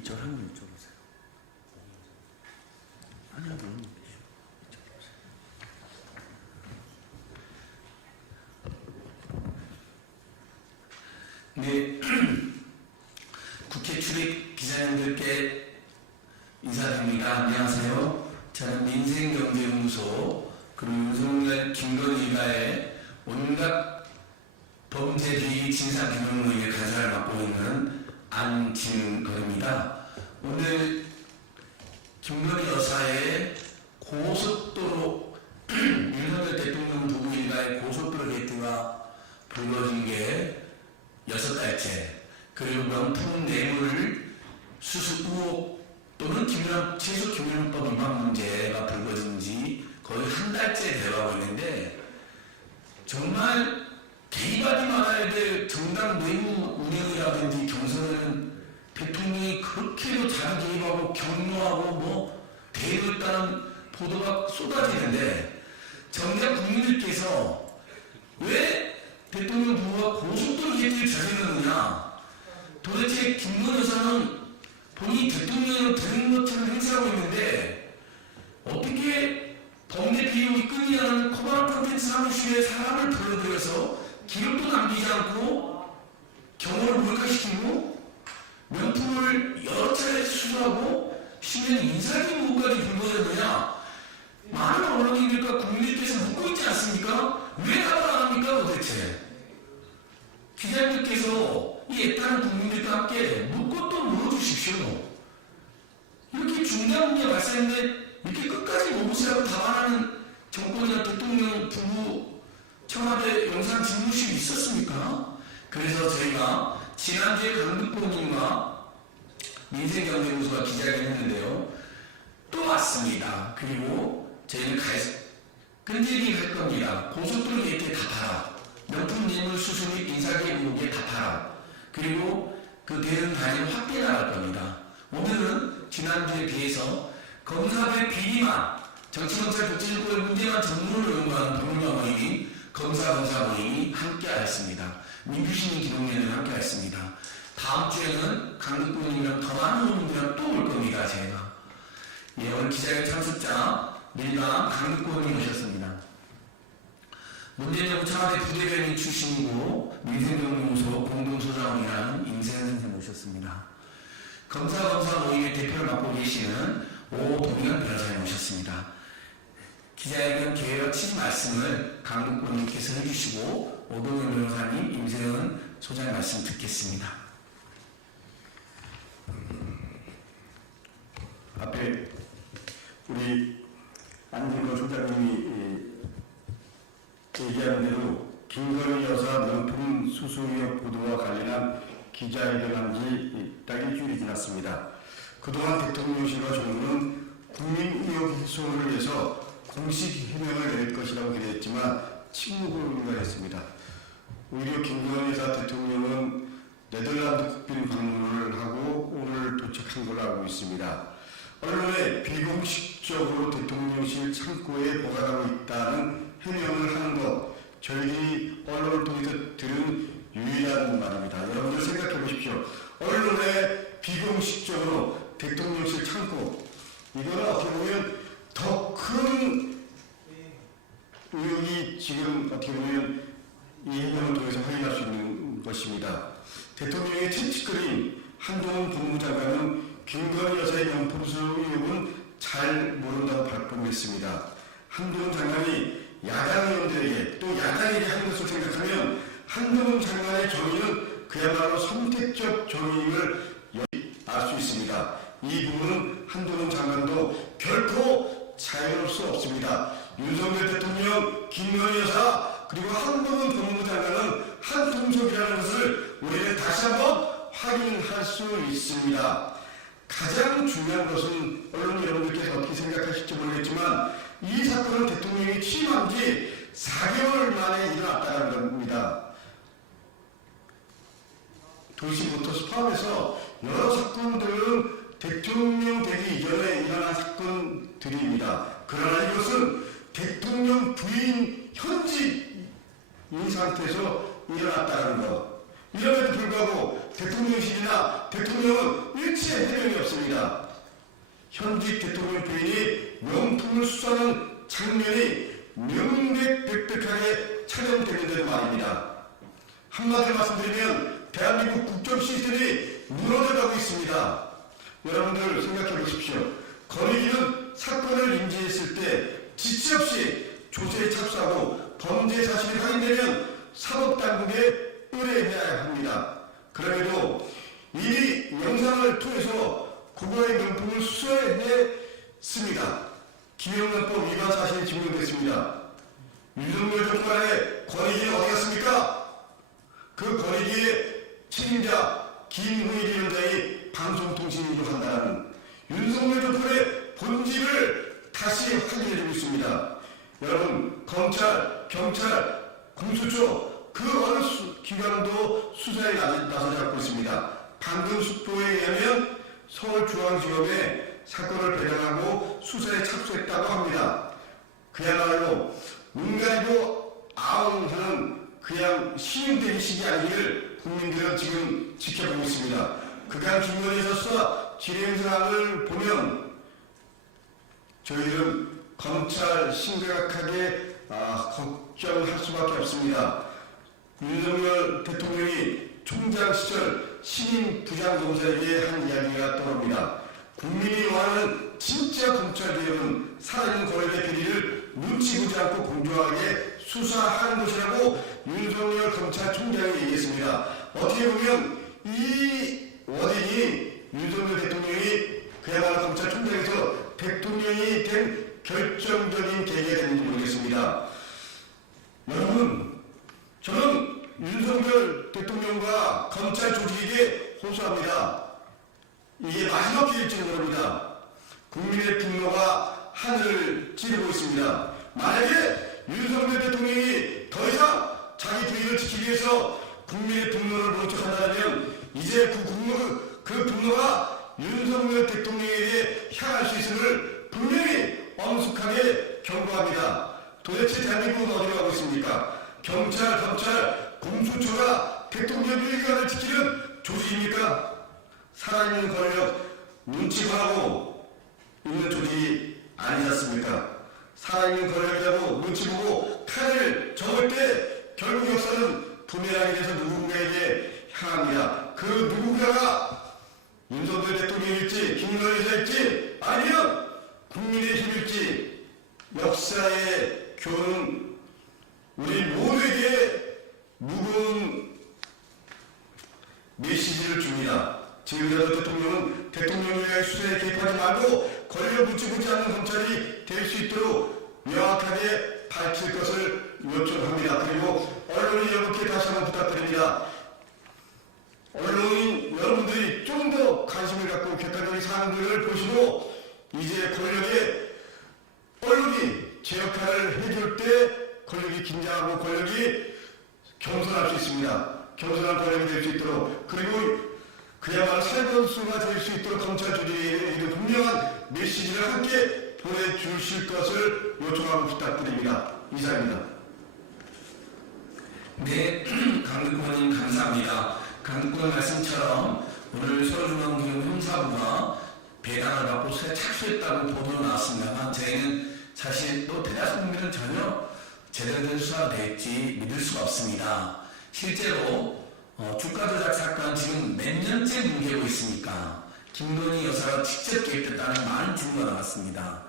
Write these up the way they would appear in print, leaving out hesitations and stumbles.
이쪽으로 한 번 이쪽으로 오세요. 아니요, 너무 이쪽으로 오세요. 네, 국회 출입 기자님들께 인사드립니다. 안녕하세요. 저는 민생경제연구소 그리고 윤석열 김건희가의 온갖 범죄 비리 진상 규명 모임의 간사를 맡고 있는 안진걸입니다. 오늘 김건희 여사의 고속도로 윤석열 대통령 부부 일가의 고속도로 게이트가 불거진 게 6달째, 그리고 명품 뇌물 수수 의혹 또는 최소 김윤법 위반 문제가 불거진 지 거의 한 달째 되어가고 있는데, 정말 개입하지 말아야 될 정당 내부 운영이라든지 경선은 대통령이 그렇게도 자기 개입하고 격려하고 뭐 대우했다는 보도가 쏟아지는데, 정작 국민들께서 왜 대통령 부부가 고속도로 게이트를 저지르느냐, 도대체 김건희 여사는 본인이 대통령으로 되는 것처럼 행사하고 있는데 어떻게 범죄 비용이 끊이냐는 커버넌 콘텐츠 사무실에 사람을 불러들여서 기록도 남기지 않고 경호를 무력화시키고 명품을 여러 차례 수수하고 심지어 인사기무까지 불거졌느냐, 많은 언론인들과 국민들께서 묻고 있지 않습니까? 왜 답을 안 합니까 도대체? 기자님들께서 이 애타는 국민들과 함께 묻고 또 물어주십시오. 이렇게 중대한 문제가 발생했는데 이렇게 끝까지 모무시라고 답안하는 정권이나 대통령 부부 청와대 영상 집무실이 있었습니까? 그래서 저희가 지난주에 강북고님과 민생경제연구소가 기자회견을 했는데요, 또 왔습니다. 그리고 저희는 끈질기게 할 겁니다. 고속도로 게이트에 답하라, 명품 뇌물 수수 및 인사기획 의혹에 답하라, 그리고 그 대응 단위를 확대 나갈 겁니다. 오늘은 지난주에 비해서 검사들의 비리만, 정치검찰 독재정권의 문제만 전문으로 연구하는 박물관 모임이 검사 모임이 함께하였습니다. 민주시민 기동연회는 함께하였습니다. 다음 주에는 강북구님이랑 더 많은 분들이랑 또 올 겁니다. 제가 오늘 기자회견 참석자 밀당 강북구님 오셨습니다. 문재인 청와대 부대변인 출신이고 민생경제연구소 공동소장이라는 임세현 선생님 오셨습니다. 검사 모임의 대표를 맡고 계시는 오동현 변호사님 오셨습니다. 기자회견 계획 취지 말씀을 강북구님께서 해주시고 오동현 변호사님, 임세현 소장의 말씀 듣겠습니다. 앞에 우리 안진걸 소장님이 얘기한 대로 김건희 여사 명품 수수 의혹 보도와 관련한 기자회견한 지 딱 일주일이 지났습니다. 그동안 대통령실과 정부는 국민 의혹 해소를 위해서 공식 해명을 낼 것이라고 기대했지만 침묵을 했습니다. 오히려 김건희 여사 대통령은 네덜란드 국빈 방문을 하고 오늘 도착한 걸로 알고 있습니다. 언론에 비공식적으로 대통령실 창고에 보관하고 있다는 해명을 하는 것, 저희들이 언론을 통해서 들은 유일한 말입니다. 여러분들 생각해 보십시오. 언론에 비공식적으로 대통령실 창고, 이거는 어떻게 보면 더 큰 의혹이 지금 어떻게 보면 이 해명을 통해서 확인할 수 있는 것입니다. 대통령의 채찍거린 한동훈 법무장관은 김건희 여사의 명품수 의혹은 잘 모른다고 발뺌했습니다. 한동훈 장관이 야당 의원들에게 또 야당에게 하는 것을 생각하면 한동훈 장관의 정의는 그야말로 선택적 정의임을 알 수 있습니다. 이 부분은 한동훈 장관도 결코 자유로울 수 없습니다. 윤석열 대통령, 김건희 여사, 그리고 한동훈 법무부 장관은 한 통속이라는 것을 우리는 다시 한번 확인할 수 있습니다. 가장 중요한 것은 언론 여러분들께서 어떻게 생각하실지 모르겠지만 이 사건은 대통령이 취임한 지 4개월 만에 일어났다는 겁니다. 도시모터스 포함해서 여러 사건들은 대통령 되기 이전에 일어난 사건들입니다. 그러나 이것은 대통령 부인 현직인 상태에서 일어났다는 것. 이럼에도 불구하고 대통령실이나 대통령은 일체 해명이 없습니다. 현직 대통령 부인이 명품을 수사하는 장면이 명백백백하게 촬영되는데도 말입니다. 한마디로 말씀드리면 대한민국 국정 시스템이 무너져가고 있습니다. 여러분들 생각해 보십시오. 권익위는 사건을 인지했을 때 지체 없이 조사에 착수하고 범죄 사실이 확인되면 사법당국에 의뢰해야 합니다. 그럼에도 이 영상을 통해서 국가의 명품을 수사했습니다. 기업난법 위반 사실이 증명됐습니다. 윤석열 정권의 권익위는 어디 갔습니까? 그 권익위의 책임자 김훈일 위원장이 방송통신위로 한다는 윤석열 정권의 본질을 다시 확인해주고 있습니다. 여러분, 검찰, 경찰, 공수처 그 어느 기관도 수사에 나서지 않고 있습니다. 방금 속보에 의하면 서울중앙지검에 사건을 배당하고 수사에 착수했다고 합니다. 그야말로 눈 가리고 아웅하는 그냥 시인대기식이 아니기를 국민들은 지금 지켜보고 있습니다. 그간 김건희 수사 진행 상황을 보면 저희들은 검찰 심각하게 걱정할 수밖에 없습니다. 윤석열 대통령이 총장 시절 신임 부장검사에게 한 이야기가 떠오릅니다. 국민이 원하는 진짜 검찰개혁은 살아있는 권력의 비리를 눈치 보지 않고 공정하게 수사하는 것이라고 윤석열 검찰총장이 얘기했습니다. 어떻게 보면 이 워딩이 윤석열 대통령이 그야말로 검찰총장에서 대통령이 된 결정적인 계기가 됐는지 모르겠습니다. 여러분, 저는 윤석열 대통령과 검찰 조직에게 호소합니다. 이게 마지막 기회일지 모릅니다. 국민의 분노가 하늘을 찌르고 있습니다. 만약에 윤석열 대통령이 더 이상 자기 부인을 지키기 위해서 국민의 분노를 모른 척한다면 이제 그 분노가 윤석열 대통령에게 향할 수 있음을 분명히 엄숙하게 경고합니다. 도대체 대한민국은 어디로 가고 있습니까? 경찰, 검찰, 공수처가 대통령 유일관을 지키는 조직입니까? 살아있는 권력 눈치 보라고 있는 조직이 아니지 않습니까? 살아있는 권력이라고 눈치 보고 칼을 접을 때 결국 역사는 부메랑이 돼서 누군가에게 향합니다. 그 누군가가 윤석열 대통령일지 김건희 여사일지 아니면 국민의힘일지 역사의 교훈은 우리 모두에게 무거운 메시지를 줍니다. 지금이라도 대통령은 대통령을 위한 수사에 개입하지 말고 권력 묻히고지 않는 검찰이 될 수 있도록 명확하게 밝힐 것을 요청합니다. 그리고 언론인 여러분께 다시 한번 부탁드립니다. 언론인 여러분들이 좀 더 관심을 갖고 객관적인 사항들을 보시고 이제 언론이 제 역할을 해줄 때 권력이 긴장하고 권력이 겸손할 수 있습니다. 겸손한 권력이 될 수 있도록 그리고 그야말로 살건수가 될 수 있도록 검찰 조직에 이런 분명한 메시지를 함께 보내주실 것을 요청하고 부탁드립니다. 이상입니다. 네, 강득구님 감사합니다. 강득구의 말씀처럼 오늘 서울중앙지검 형사부가 배당을 받고 수사에 착수했다고 보도가 나왔습니다만 저희는 사실 또 대다수 국민은 전혀 제대로 된 수사가 될지 믿을 수가 없습니다. 실제로 주가 조작 사건 지금 몇 년째 문제고 있으니까 김건희 여사가 직접 개입했다는 많은 증거가 나왔습니다.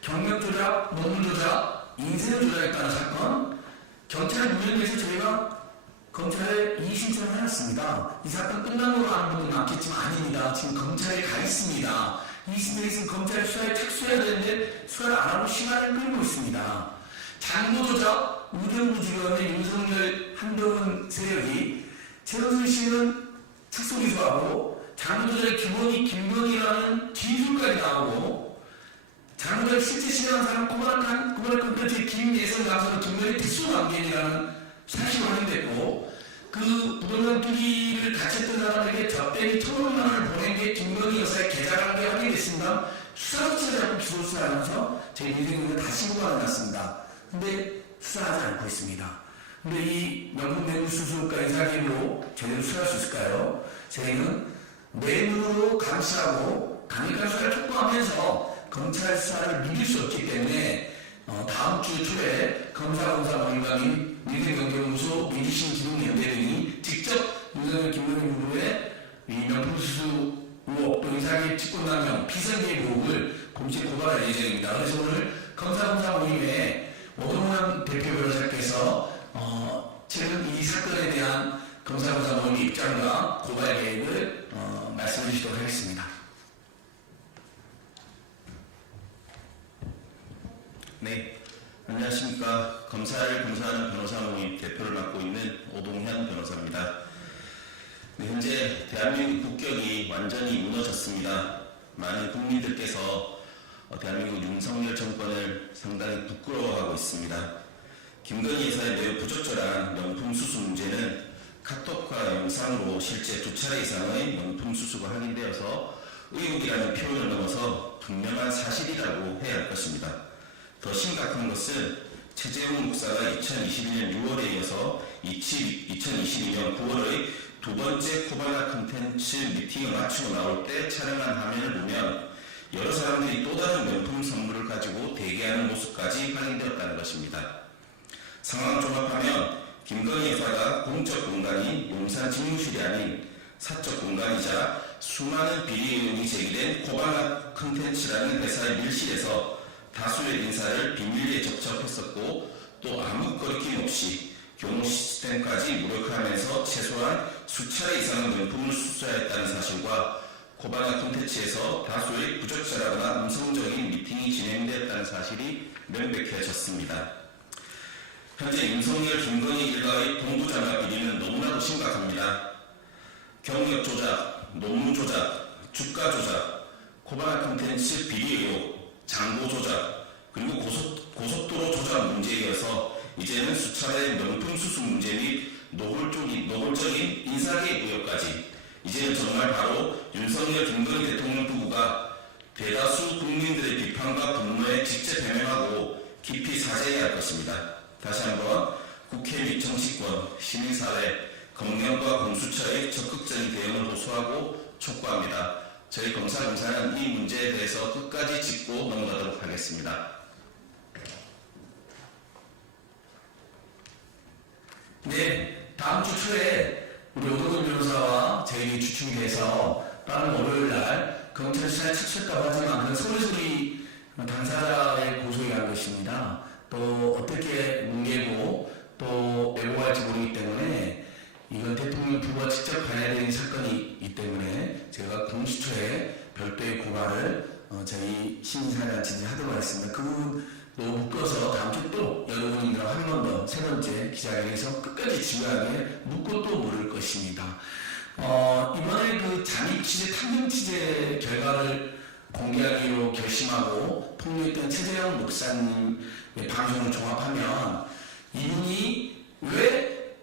경력 조작, 논문 조작, 인생 조작했다는 사건 경찰 문현에서 저희가 검찰에 이의신청을 해놨습니다. 이 사건 끝난 걸로 아는 분은 많겠지만 아닙니다. 지금 검찰에 가 있습니다. 이의신청에 있으면 검찰이 수사에 착수해야 되는데 수사를 안 하고 시간을 끌고 있습니다. 장부조작, 의정부지검의 윤석열 한동훈 세력이 최은순 씨는 특수기소하고 장부조작의 기본이 김건희라는 진술까지 나오고 장부조작 실제 실행한 사람 꼬마락한 콘텐츠의 김예선 강사는 김건희 특수관계인이라는 사실이 확인됐고 그 부동산 투기를 같이 했던 사람에게 접대니 1,500만 원을 보낸 게 김건희 여사의 계좌라는 게 확인됐습니다. 수사조치를 잡고 기소수사를 하면서 저희 민생국에 다시 보고가 났습니다. 근데 수사하지 않고 있습니다. 근데 이 명품 매물 수수가 인사기로 제대로 수사할 수 있을까요? 저희는 내 눈으로 감시하고 강력한 수사를 촉구하면서 검찰 수사를 믿을 수 없기 때문에 다음 주 초에 검사 모임과 민생경제연구소 민주시민기능연대 등이 직접 윤석열 김건희 후보의 이 명품수수 의혹 또 인사개입 직권남용 비선개입 의혹을 공식 고발할 예정입니다. 그래서 오늘 검사 모임에 오동환 대표 변호사께서 최근 이 사건에 대한 검사 모임 입장과 고발 계획을 말씀해 주시도록 하겠습니다. 네, 안녕하십니까. 검사를 검사하는 변호사 모임 대표를 맡고 있는 오동현 변호사입니다. 네, 현재 대한민국 국격이 완전히 무너졌습니다. 많은 국민들께서 대한민국 윤석열 정권을 상당히 부끄러워하고 있습니다. 김건희 여사의 매우 부적절한 명품 수수 문제는 카톡과 영상으로 실제 2차례 이상의 명품 수수가 확인되어서 의혹이라는 표현을 넘어서 분명한 사실이라고 해야 할 것입니다. 더 심각한 것은 최재형 목사가 2021년 6월에 이어서 2022년 9월의 두 번째 코바나 콘텐츠 미팅을 마치고 나올 때 촬영한 화면을 보면 여러 사람들이 또 다른 명품 선물을 가지고 대기하는 모습까지 확인되었다는 것입니다. 상황을 종합하면 김건희 여사가 공적 공간이 용산 집무실이 아닌 사적 공간이자 수많은 비리 의혹이 제기된 코바나 콘텐츠라는 회사의 밀실에서 다수의 인사를 비밀리에 접촉했었고 또 아무 거리낌 없이 경호 시스템까지 무력화하면서 최소한 수차례 이상의 명품을 수수하였다는 사실과 코바나 콘텐츠에서 다수의 부적절하거나 음성적인 미팅이 진행되었다는 사실이 명백해졌습니다. 현재 윤석열 김건희 일가의 동부장과 비리는 너무나도 심각합니다. 경력 조작, 논문 조작, 주가 조작, 코바나 콘텐츠 비리 의혹, 장고 조작, 그리고 고속도로 조작 문제에 이어서 이제는 수차례 명품 수수 문제 및 노골적인 인사개입 의혹까지 이제는 정말 바로 윤석열 김건희 대통령 부부가 대다수 국민들의 비판과 분노에 직접 해명하고 깊이 사죄해야 할 것입니다. 다시 한번 국회 및 정치권, 시민사회, 검경과 공수처의 적극적인 대응을 호소하고 촉구합니다. 저희 검사는 이 문제에 대해서 끝까지 짚고 넘어가도록 하겠습니다. 네, 다음 주 초에 우리 오동훈 변호사와 저희 주축이 돼서 다른 월요일 날 검찰 수사에 착수했다고 하지만 그건 소리소리 당사자의 고소에 한 것입니다. 또 어떻게 뭉개고 또 왜곡할지 모르기 때문에 이건 대통령 부부가 직접 관여해야 되는 사건이기 때문에 제가 공수처에 별도의 고발을 저희 시민사회단체에 하도록 하겠습니다. 그 부분도 묶어서 다음 주에 또 여러분들과 한 번 더 세 번째 기자회견에서 끝까지 중요하게 묻고 또 물을 것입니다. 이번에 그 잠입 취재, 탐정 취재 결과를 공개하기로 결심하고 폭로했던 최재형 목사님의 방송을 종합하면 이분이 왜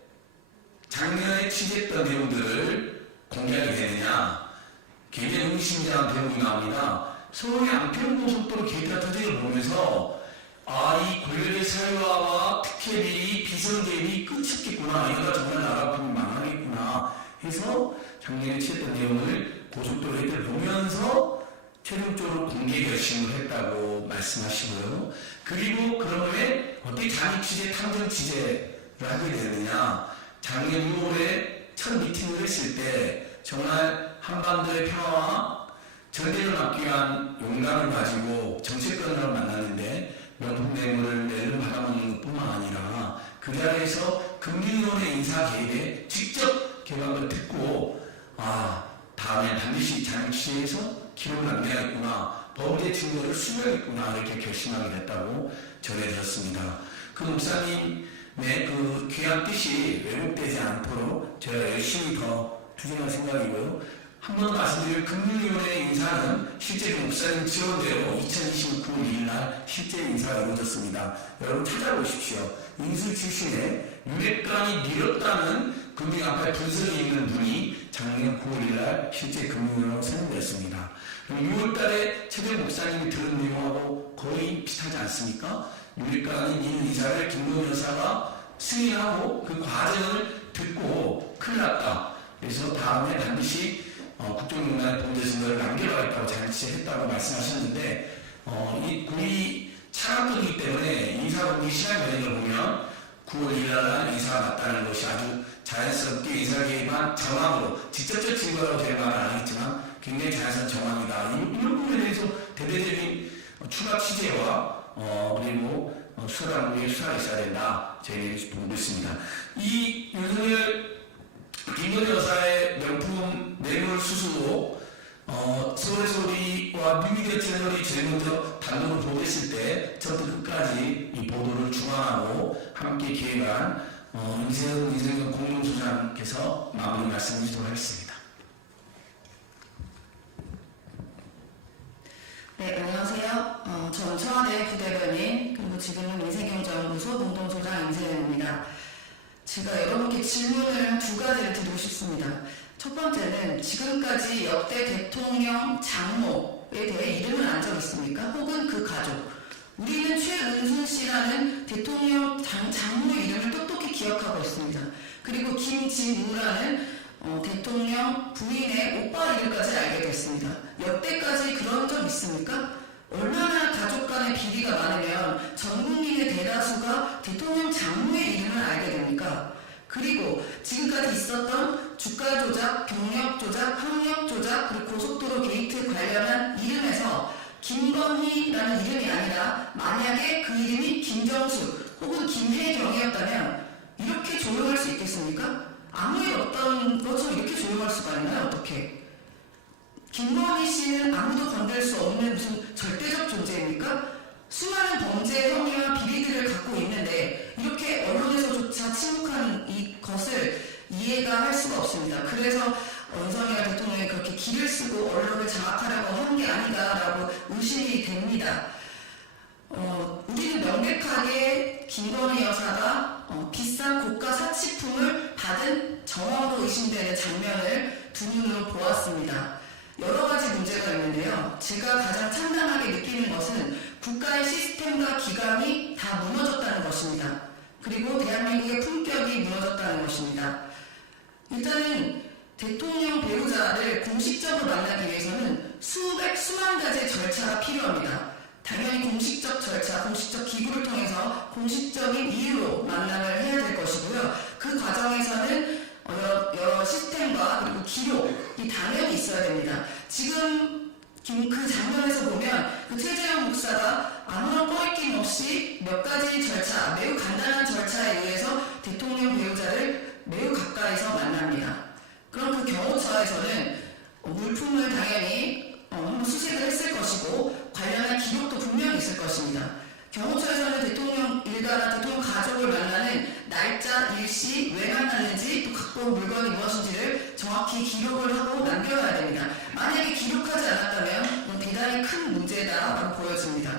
작년에 취재했던 내용들을 공개하게 되느냐, 굉장히 의심장한 대목이 나옵니다. 서울의 안평고속도로 게이트가 터지를 보면서 이 권력의 사유화와 특혜 비리, 비선개입이 끝이 없겠구나, 이러다 정말 나라가 망하겠구나 해서 작년에 취재했던 내용을 고속도로 게이트를 보면서 최종적으로 공개 결심을 했다고 말씀하시고요. 그리고 그러면 왜 어떻게 잠입 취재, 탐정 취재를 하게 되느냐, 작년 6월에 첫 미팅을 했을 때 정말 한반도의 평화와 전쟁을 막기 위한 용감을 가지고 정치권을 만났는데 명품 뇌물을 내는 받아먹는 것뿐만 아니라 그 자리에서 금융위원회 인사 개입에 직접 개각을 듣고 다음에 반드시 잠입 취재해서 기록을 남겨야겠구나, 범죄 증거를 수여하겠구나 이렇게 결심하게 됐다고 전해드렸습니다. 그 목사님의 그 귀한 뜻이 왜곡되지 않도록 제가 열심히 더 투쟁할 생각이고요. 한 번 더 말씀드릴 금융위원회 인사는 실제 그 목사님 지원대로 2020년 9월 2일 날 실제 인사가 이루어졌습니다. 여러분 찾아보십시오. 인수 출신의 유력관이 밀었다는 금융안파의 분석이 있는 분이 작년 9월 2일 날 실제 금융위원회로 선임되었습니다. 6월 달에 최재 목사님이 들은 내용하고 거의 비슷하지 않습니까? 유력관이 미는 인사를 김건희 여사가 승인하고 그 과정을 듣고 큰일 났다. 그래서 다음에 반드시 국정농단의 범죄 증거를 남겨가겠다고 장치했다고 말씀하셨는데 이 고의 차각적이기 때문에 인사국의 시간 여행을 보면 9월 2일 날 인사가 났다는 것이 아주 자연스럽게 인사기에만 정황으로 직접적 증거라고 될 말은 아니겠지만 굉장히 자연스러운 정황이다. 이런 부분에 대해서 대대적인 추가 취재와 그리고 수사당국의 수사가 있어야 된다. 저희는 보고 있습니다. 이 윤석열 김건희 여사의 명품 뇌물 수수로 서울에서 우리와 뉴미디어 채널이 제일 먼저 단독으로 보도했을 때 처음부터 끝까지 이 보도를 중앙하고 함께 기획한 이세훈 공동소장께서 마무리 말씀을 드리도록 하겠습니다. 네, 안녕하세요. 저는 청와대 부대변인 그리고 지금은 인생경제연구소 공동소장 임세윤입니다. 제가 여러분께 질문을 두 가지를 드리고 싶습니다. 첫 번째는 지금까지 역대 대통령 장모에 대해 이름을 안 적 있습니까? 혹은 그 가족. 우리는 최은순 씨라는 대통령 장모 이름을 똑똑히 기억하고 있습니다. 그리고 김진우라는 대통령 부인의 오빠 이름까지 알게 됐습니다. 역대까지 그런 적 있습니까? 얼마나 가족 간의 비리가 많으면 전 국민의 대다수가 대통령 장모의 이름을 알게 됩니까? 그리고 지금까지 있었던 주가 조작, 경력 조작, 학력 조작, 그리고 고속도로 게이트 관련한 이름에서 김건희라는 이름이 아니라 만약에 그 이름이 김정수 혹은 김혜경이었다면 이렇게 조용할 수 있겠습니까? 아무 일 없던 것처럼 이렇게 조용할 수가 있나요? 어떻게? 김건희 씨는 아무도 건들 수 없는 무슨 절대적 존재입니까? 수많은 범죄 혐의와 비리들을 갖고 있는데 이렇게 언론에서조차 침묵하는 이것을 이해가 할 수가 없습니다. 그래서 윤석열 대통령이 그렇게 기를 쓰고 언론을 장악하려고 한 게 아닌가라고 의심이 됩니다. 우리는 명백하게 김건희 여사가 비싼 고가 사치품을 받은 정황으로 의심되는 장면을 두 눈으로 보았습니다. 여러 가지 문제가 있는데요. 제가 가장 참담하게 느끼는 것은 국가의 시스템과 기강이 다 무너졌다는 것입니다. 그리고 대한민국의 품격이 무너졌다는 것입니다. 일단은 대통령 배우자를 공식적으로 만나기 위해서는 수만 가지의 절차가 필요합니다. 당연히 공식적 절차, 공식적 기구를 통해서 공식적인 이유로 만남을 해야 될 것이고요. 그 과정에서는 여러 시스템과 그리고 기록이 당연히 있어야 됩니다. 지금 그 장면에서 보면 그 최재형 목사가 아무런 꺼리낌 없이 몇 가지 절차, 매우 간단한 절차에 의해서 대통령 배우자를 매우 가까이서 만납니다. 그럼 그 경호처에서는 물품을 당연히 한번 수색을 했을 것이고 관련한 기록도 분명히 있을 것입니다. 경호처에서는 대통령 일가나 대통령 가족을 만나는 날짜, 일시, 왜 만났는지 또 갖고 온 물건이 무엇인지를 정확히 기록을 하고 남겨놔야 됩니다. 만약에 기록하지 않았다면 대단히 큰 문제다라고 보여집니다.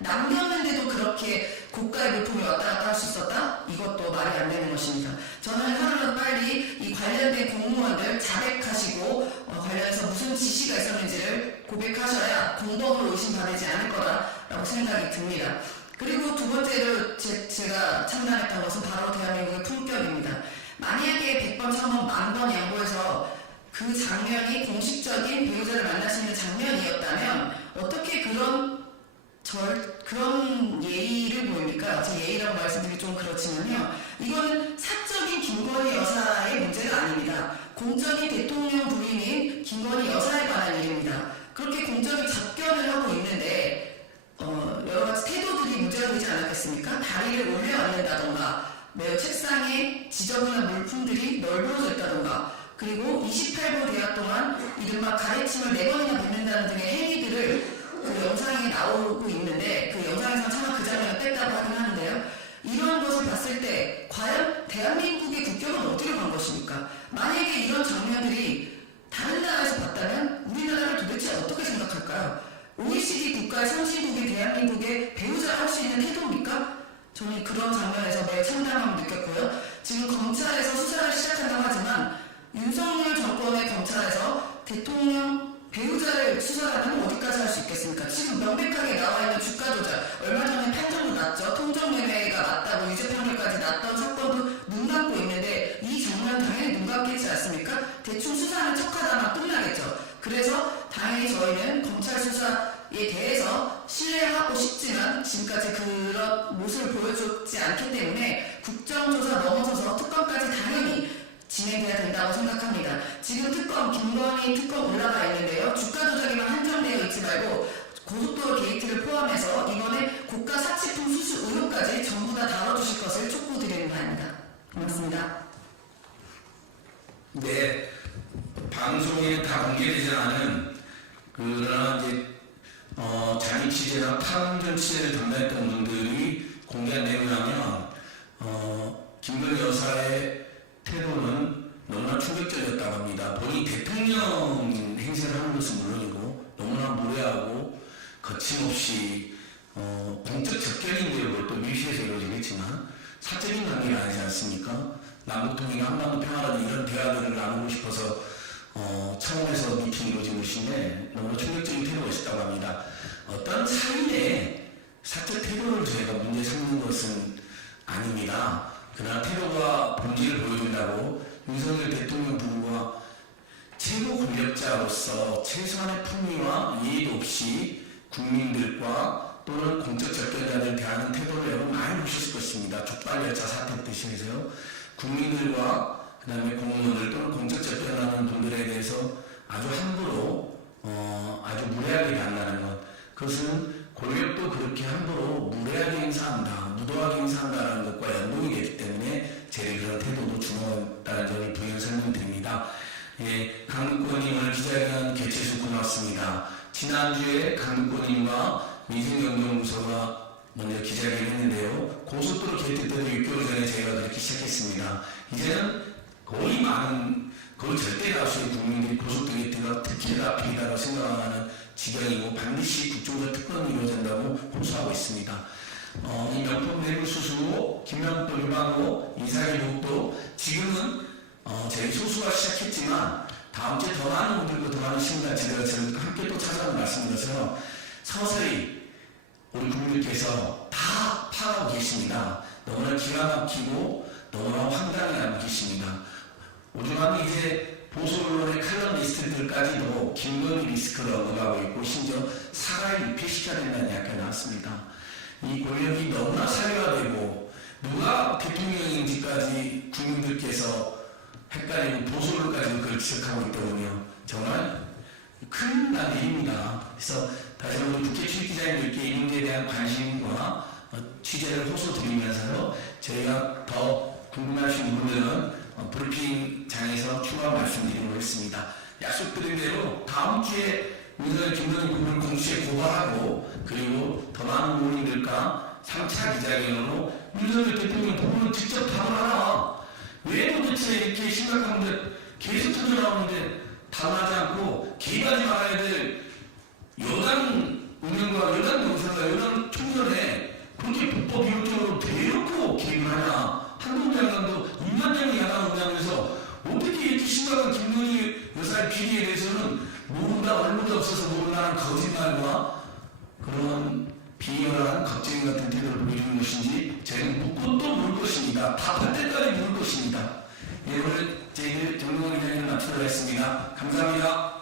남겼는데도 그렇게 고가의 물품이 왔다 갔다 할 수 있었다? 이것도 말이 안 되는 것입니다. 저는 하루라도 빨리 이 관련된 공무원들 자백하시고 관련해서 무슨 지시가 있었는지를 고백하셔야 공범으로 의심받지 않을 거다라고 생각이 듭니다. 그리고 두 번째로 제가 참담했던 것은 바로 대한민국의 품격입니다. 만약에 100번, 1000번, 만번 양보해서 그 장면이 공식적인 배우자를 만날 수 있는 장면이었다면 어떻게 그런 예의를 보입니까? 제 예의라고 말씀드리기 좀 그렇지만요. 이거는 사적인 김건희 여사의 문제가 아닙니다. 공적인 대통령 부인인 김건희 여사에 관한 일입니다. 그렇게 공적인 접견을 하고 있는데 여러 가지 태도들이 문제가 되지 않았겠습니까? 다리를 올려 앉는다던가 매우 책상에 지저분한 물품들이 널브러져 있다던가 그리고 28분 대화 동안 이른바 가래침을 4번이나 뱉는다는 등의 행위들을 그 영상에 나오고 있는데 그 영상에서 차마 그 장면을 뺐다고 하긴 하는데요. 이런 것을 봤을 때 과연 대한민국의 국격은 어디로 간 것입니까? 만약에 이런 장면들이 다른 나라에서 봤다면 우리나라를 도대체 어떻게 생각할까요? OECD 국가의 선진국인 대한민국의 배우자가 할 수 있는 태도입니까? 저는 그런 장면에서 매우 참담함을 느꼈고요. 지금 검찰에서 수사를 시작한다고 하지만 윤석열 정권의 검찰에서 대통령 배우자를 수사하면 어디까지 할 수 있겠습니까? 지금 명백하게 나와 있는 주가 조작, 얼마 전에 판정도 났죠. 통정매매가 맞다고 유죄 판결까지 났던 사건도 눈 감고 있는데 이 장면 당연히 눈 감겠지 않습니까? 대충 수사는 지금까지 그런 모습을 보여줬지 않기 때문에 국정조사 넘어서서 특검까지 당연히 진행돼야 된다고 생각합니다. 지금 특검, 김건희 특검 올라가 있는데요. 주가 조작에만 한정되어 있지 말고 고속도로 게이트를 포함해서 이번에 고가 사치품 수수 의혹까지 전부 다 다뤄주실 것을 촉구드리는 바입니다. 고맙습니다. 네, 방송에 다 공개되지 않은 그러나 이제 자기 취재나 탐정 취재를 담당했던 분들이 공개한 내용이라면 김건희 여사의 태도는 너무나 충격적이었다고 합니다. 본인이 대통령 행세를 하는 것은 물론이고 너무나 무례하고 거침없이 공적 접견인데요. 또 밀실에서 이루어지겠지만 사적인 관계가 아니지 않습니까? 남북통일 한반도 평화라는 이런 대화들을 나누고 싶어서 차원에서 미팅이 이루어진 것인데 너무나 충격적인 태도가 있었다고 합니다. 어떤 사인의 사적 태도를 저희가 문제 삼는 것은 아닙니다. 그러나 태도가 본질을 보여준다고 윤석열 대통령 부부가 최고 권력자로서 최소한의 품위와 예의도 없이 국민들과 또는 공적 접견자들 대하는 태도를 여러분 많이 보셨을 것입니다. 족발열차 사태 뜻이면서요. 국민들과 그 다음에 공무원들 또는 공적 접견하는 분들에 대해서 아주 함부로 아주 무례하게 대한다는 것, 그것은 권력도 그렇게 함부로 무례하게 행사한다, 무도하게 행사한다는 것과 연동이 되기 때문에 제일 그런 태도도 중요하다는 점을 부연 설명드립니다. 예, 강북권이 오늘 기자회견 개최해서 고맙습니다. 지난주에 강북권님과 민생경제연구소가 먼저 기자회견을 했는데요. 고속도로 개최 때도 6개월 전에 저희가 그렇게 시작했습니다. 이제는 거의 절대 다수의 국민들이 고속도로 개최가 특혜가 필요하다고 생각하는 지경이고 반드시 국정조사 특검이 이루어진다고 호소하고 있습니다. 이 명품 뇌물 수수, 김명법 위반으로 인사기록도 지금은 저희 소수가 시작했지만 다음 주에 더 많은 분들과 더 많은 시민단체들과 함께 또 찾아오는 말씀드려서 서서히 우리 국민들께서 다 파악하고 계십니다. 너무나 기가 막히고 너무나 황당히 알고 계십니다. 오죽하면 이제 보수 언론의 칼럼니스트들까지도 김건희 리스크를 언급하고 있고 심지어 사과를 입회시켜야 된다는 이야기가 나왔습니다. 이 권력이 너무나 사회화되고 누가 대통령인지까지 국민들께서 헷갈리고 보수 언론까지도 그걸 지적하고 있더군요. 정말 큰 일입니다. 그래서 다시 한번 국회 출입기자님들께 이 문제에 대한 관심과 취재를 호소드리면서 저희가 더 궁금하신 분들은 브리핑장에서 추가 말씀드리도록 하겠습니다. 약속드린 대로 다음 주에 윤석열 김건희 부부를 공수처에 고발하고 그리고 더 많은 국민들과 3차 기자회견으로 윤석열 대통령 부부는 직접 답하라. 왜 도대체 이렇게 심각한 문제 계속 터져나오는데 답하지 않고 개입하지 말아야 될 여당 운영과 여당 경찰과 여당 총선에 그렇게 불법 비효적으로 대놓고 개입을 하냐. 한국 장관도 2만 명이 야당 운영하면서 어떻게 이렇게 심각한 김건희 여사의 비리에 대해서는 모른다 얼굴도 없어서 모른다는 거짓말과 그런 비열한 겁쟁이 같은 태도를 보여주는 것인지 저희는 묻고 또 물 것입니다. 답할 때까지 물 것입니다. 예, 오늘 저희들 정동원 기자님 납치를 했습니다. 감사합니다.